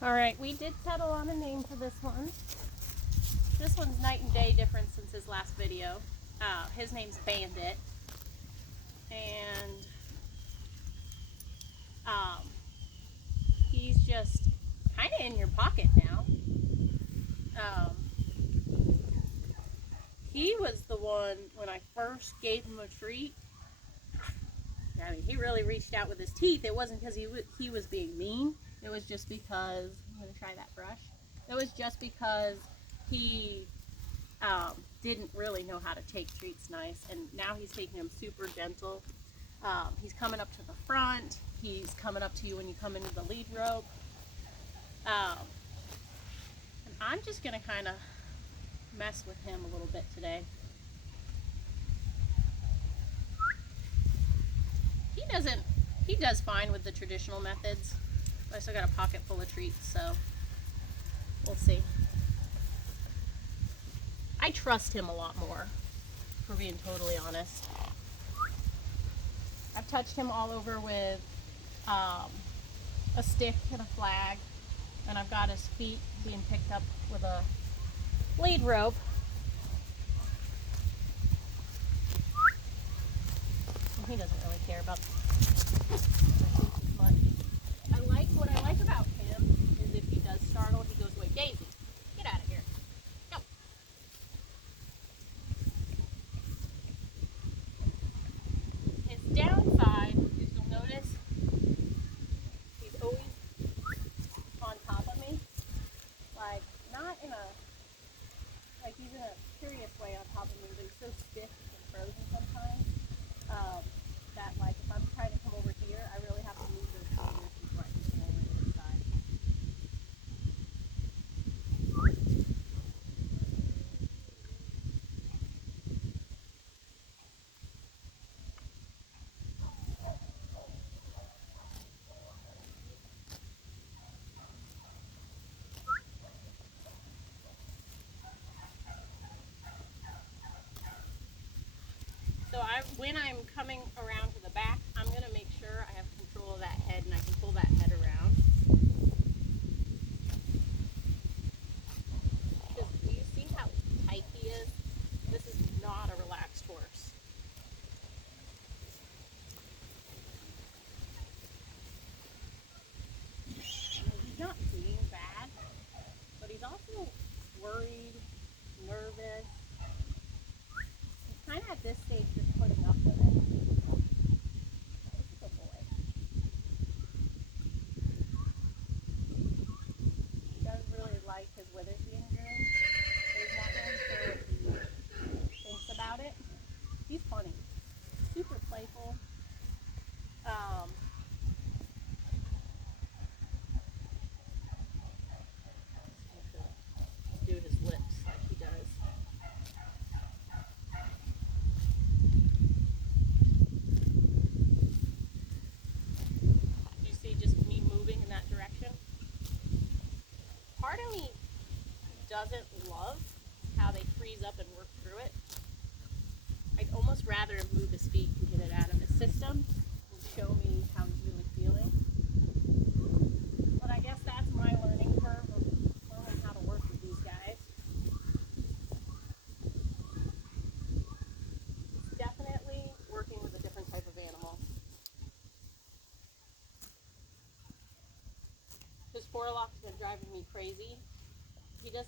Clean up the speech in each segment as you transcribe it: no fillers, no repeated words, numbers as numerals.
All right, we did settle on a name for this one. This one's night and day difference since his last video. His name's Bandit, and um, he's just kind of in your pocket now. Um, he was the one when I first gave him a treat. I mean, he really reached out with his teeth. It wasn't because he was being mean. It was just because I'm gonna try that brush. It was just because he didn't really know how to take treats nice, and now he's taking them super gentle. He's coming up to the front. He's coming up to you when you come into the lead rope. And I'm just gonna kind of mess with him a little bit today. He does fine with the traditional methods. I still got a pocket full of treats, so we'll see. I trust him a lot more, for being totally honest. I've touched him all over with a stick and a flag, and I've got his feet being picked up with a lead rope. And he doesn't really care about much. What I like about him is if he does startle, he goes away. Daisy, get out of here. Go. His downside is you'll notice he's always on top of me. Like, not in a, like he's in a curious way on top of me, but he's so stiff and frozen sometimes that, like, if I'm trying to come over here, I really have to move those fingers before I can come over to the side. So when I'm coming around to the back, I'm going to make sure I have control of that head and I can pull that head around. Because do you see how tight he is? This is not a relaxed horse. He's not being bad, but he's also worried, nervous. He's kind of at this stage just putting up with it. This is a boy. He does really like his withers being groomed, but he's not really sure what he thinks about it. He's funny, super playful. Do his lips like he does. You see just me moving in that direction? Part of me doesn't love how they freeze up and work through it. I'd almost rather him move his feet and get it out of his system and show me how he's really feeling. But I guess that's my learning curve of learning how to work with these guys. It's definitely working with a different type of animal. His forelock's been driving me crazy. He has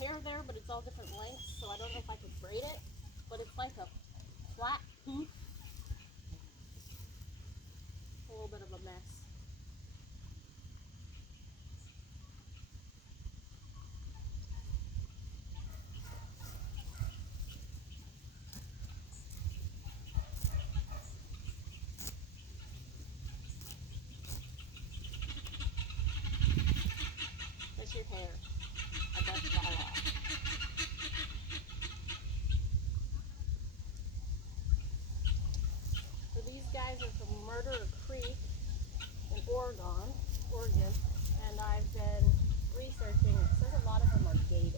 hair there, but it's all different lengths, so I don't know if I could braid it, but it's like a flat poof. A little bit of a mess. That's your hair. I brushed it all off. So these guys are from Murder Creek in Oregon, and I've been researching. It says a lot of them are gated.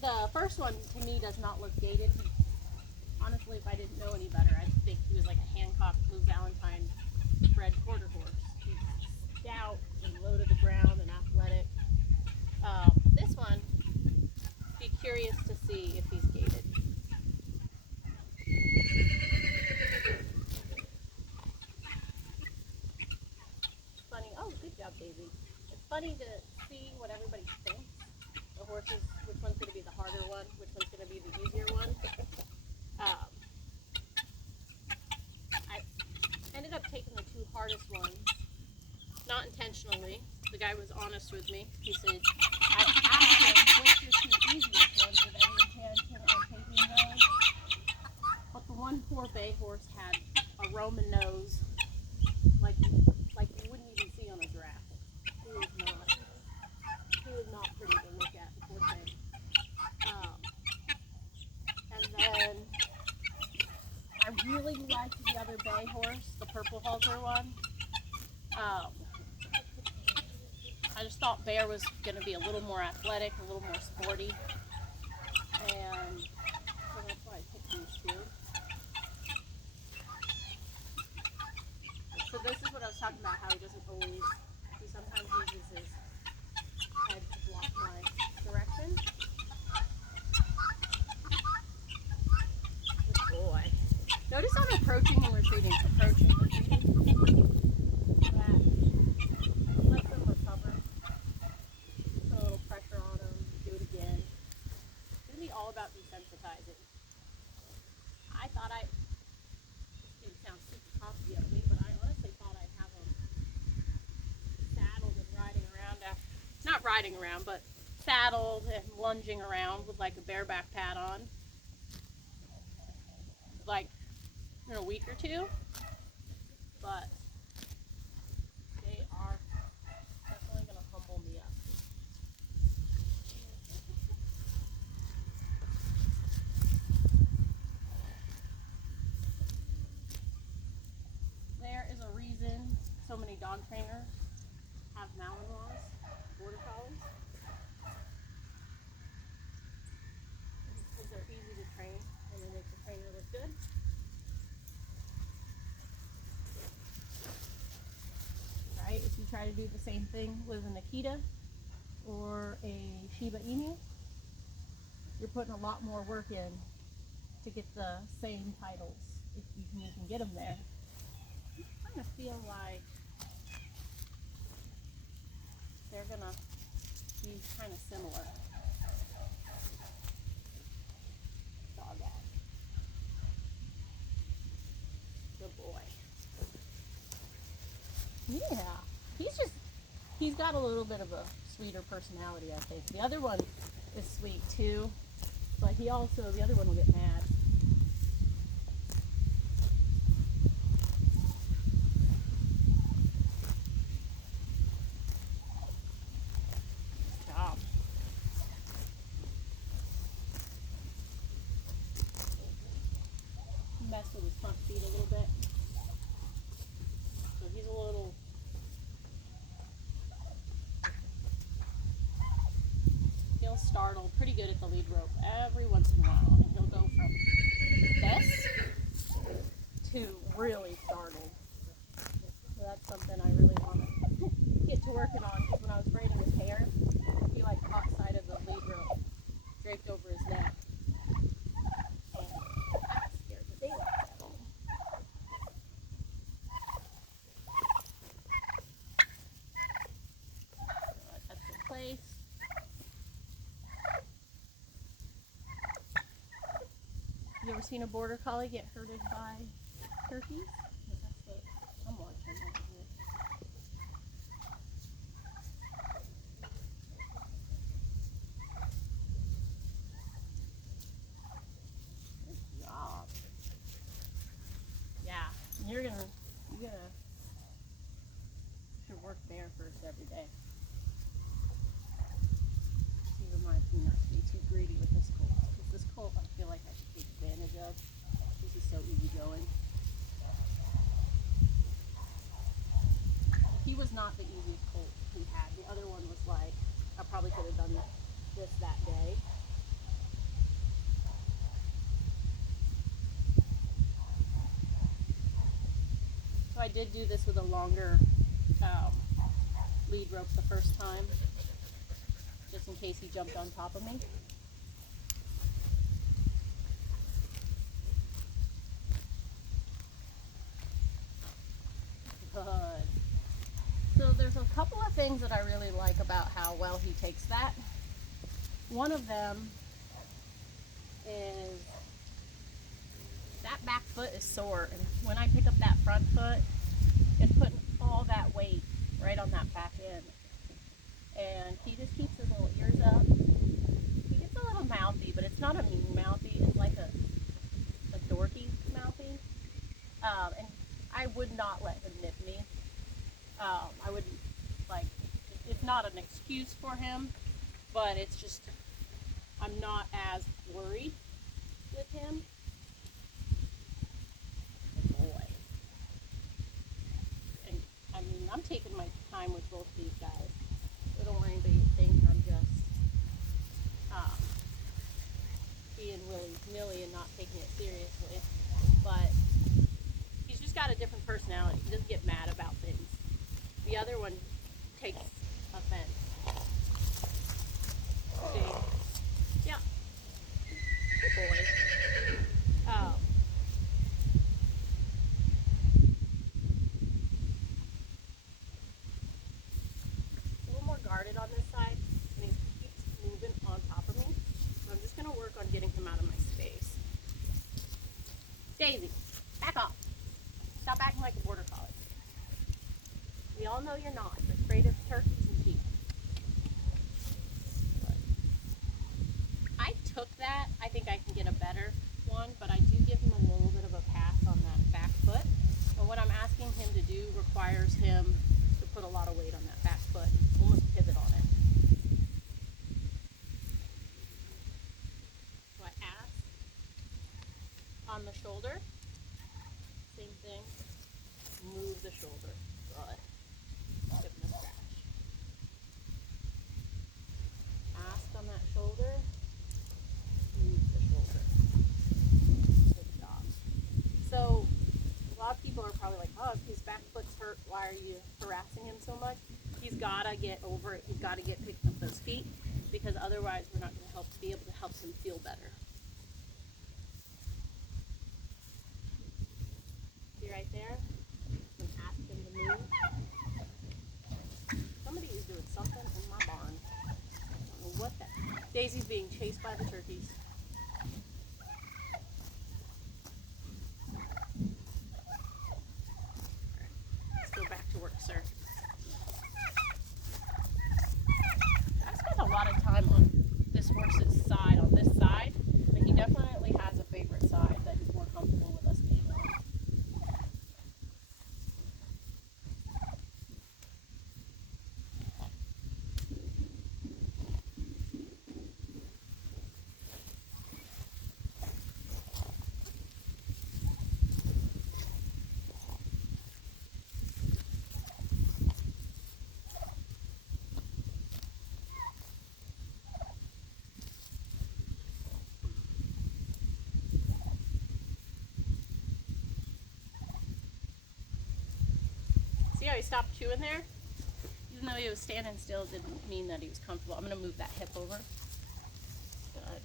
The first one to me does not look gated. Honestly, if I didn't know any better, I'd think he was like a Hancock Blue Valentine bred quarter horse. He's stout and low to the ground and athletic. This one, be curious to see if he's gated. Funny. Oh, good job, Daisy. It's funny to see what everybody thinks. The horses, which one's going to be the harder one, which one's going to be the easier one. I ended up taking the two hardest ones, not intentionally. The guy was honest with me. He said, I asked him which the two easiest ones with any intention on taking those. But the one poor bay horse had a Roman nose like you wouldn't even see on a giraffe. He was not pretty to look at, the poor thing. And then I really liked the other bay horse, the purple halter one. I just thought Bear was going to be a little more athletic, a little more sporty, and so that's why I picked these two. So this is what I was talking about, how he doesn't always, he sometimes uses his head to block my direction. Good boy. Notice I'm approaching and retreating, approaching, retreating. That lets them recover. Put a little pressure on them, do it again. It's going to be all about desensitizing. I thought it didn't sound super cocky of me, but I honestly thought I'd have them saddled and riding around not riding around, but saddled and lunging around with like a bareback pad on. Like in a week or two. But they are definitely going to humble me up. There is a reason so many dog trainers have Malinois, border collies. It's because they're easy to train and they make the trainer look good. Right? If you try to do the same thing with an Akita or a Shiba Inu, you're putting a lot more work in to get the same titles if you can even get them there. I kind of feel like they're gonna be kind of similar. Dog out. Good boy. Yeah, he's got a little bit of a sweeter personality, I think. The other one is sweet too, but the other one will get mad. Good job. Mess with his front feet a little bit. So he's a little startled, pretty good at the lead rope every once in a while, and he'll go from this to really startled. So that's something I really want to get to working on, because when I was braiding his hair, he like caught sight of the lead rope draped over his neck, and that scared the daylights out of him. That's in place. You ever seen a border collie get herded by turkeys? That's what I'm watching over here. Good job. Yeah, you should work Bear first every day. He reminds me not to be too greedy with this colt. Because this colt I feel like I should take advantage of. This is so easygoing. He was not the easiest colt we had. The other one was like, I probably could have done this that day. So I did do this with a longer lead rope the first time, just in case he jumped on top of me. Good. So there's a couple of things that I really like about how well he takes that. One of them is that back foot is sore, and when I pick up that front foot, it's putting all that weight right on that back end. And he just keeps his little ears up. He gets a little mouthy, but it's not a mean mouthy. It's like a dorky mouthy. And I would not let him nip me. I wouldn't, like, it's not an excuse for him, but it's just, I'm not as worried with him. Good boy. And, I mean, I'm taking my time with both these guys. I don't want anybody to think I'm just being willy-nilly and not taking it seriously. But he's just got a different personality. He doesn't get mad about things. The other one takes offense. See? Yeah. Good boy. A little more guarded on this side, and he keeps moving on top of me. So I'm just going to work on getting him out of my space. Daisy, back off. Stop acting like a border collie. We all know you're not. You're afraid of turkeys and sheep. But I took that. I think I can get a better one, but I do give him a little bit of a pass on that back foot. And what I'm asking him to do requires him to put a lot of weight on that back foot, almost pivot on it. So I ask on the shoulder, same thing, move the shoulder. Good. Give him a scratch. Ask on that shoulder, move the shoulder. Good job. So a lot of people are probably like, oh, if his back foot's hurt, why are you harassing him so much? He's gotta get over it. He's gotta get picked up those feet, because otherwise we're not gonna be able to help him feel better. See right there? I'm asking him to move. Somebody is doing something in my barn. I don't know what that. Daisy's being chased by the turkeys. Let's go back to work, sir. I spent a lot of time on this horse's side, on this side, but he definitely has a favorite side that he's more comfortable with us being on. See how he stopped chewing there? Even though he was standing still, it didn't mean that he was comfortable. I'm going to move that hip over. Good.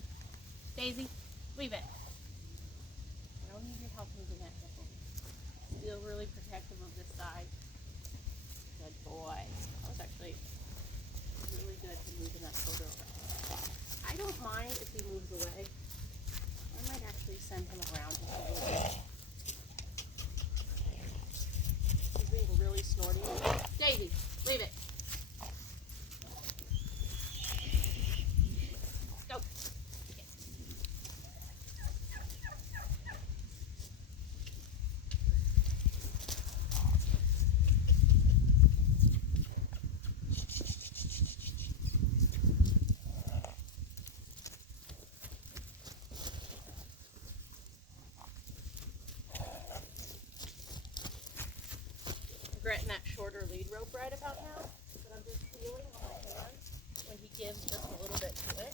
Daisy, leave it. I don't need your help moving that hip over. Still really protective of this side. Good boy. That was actually really good for moving that shoulder over. I don't mind if he moves away. I might actually send him around just a little bit. Being really snorty. Daisy, leave it. Go. Regretting that shorter lead rope right about now, but I'm just feeling on my hand when he gives just a little bit to it.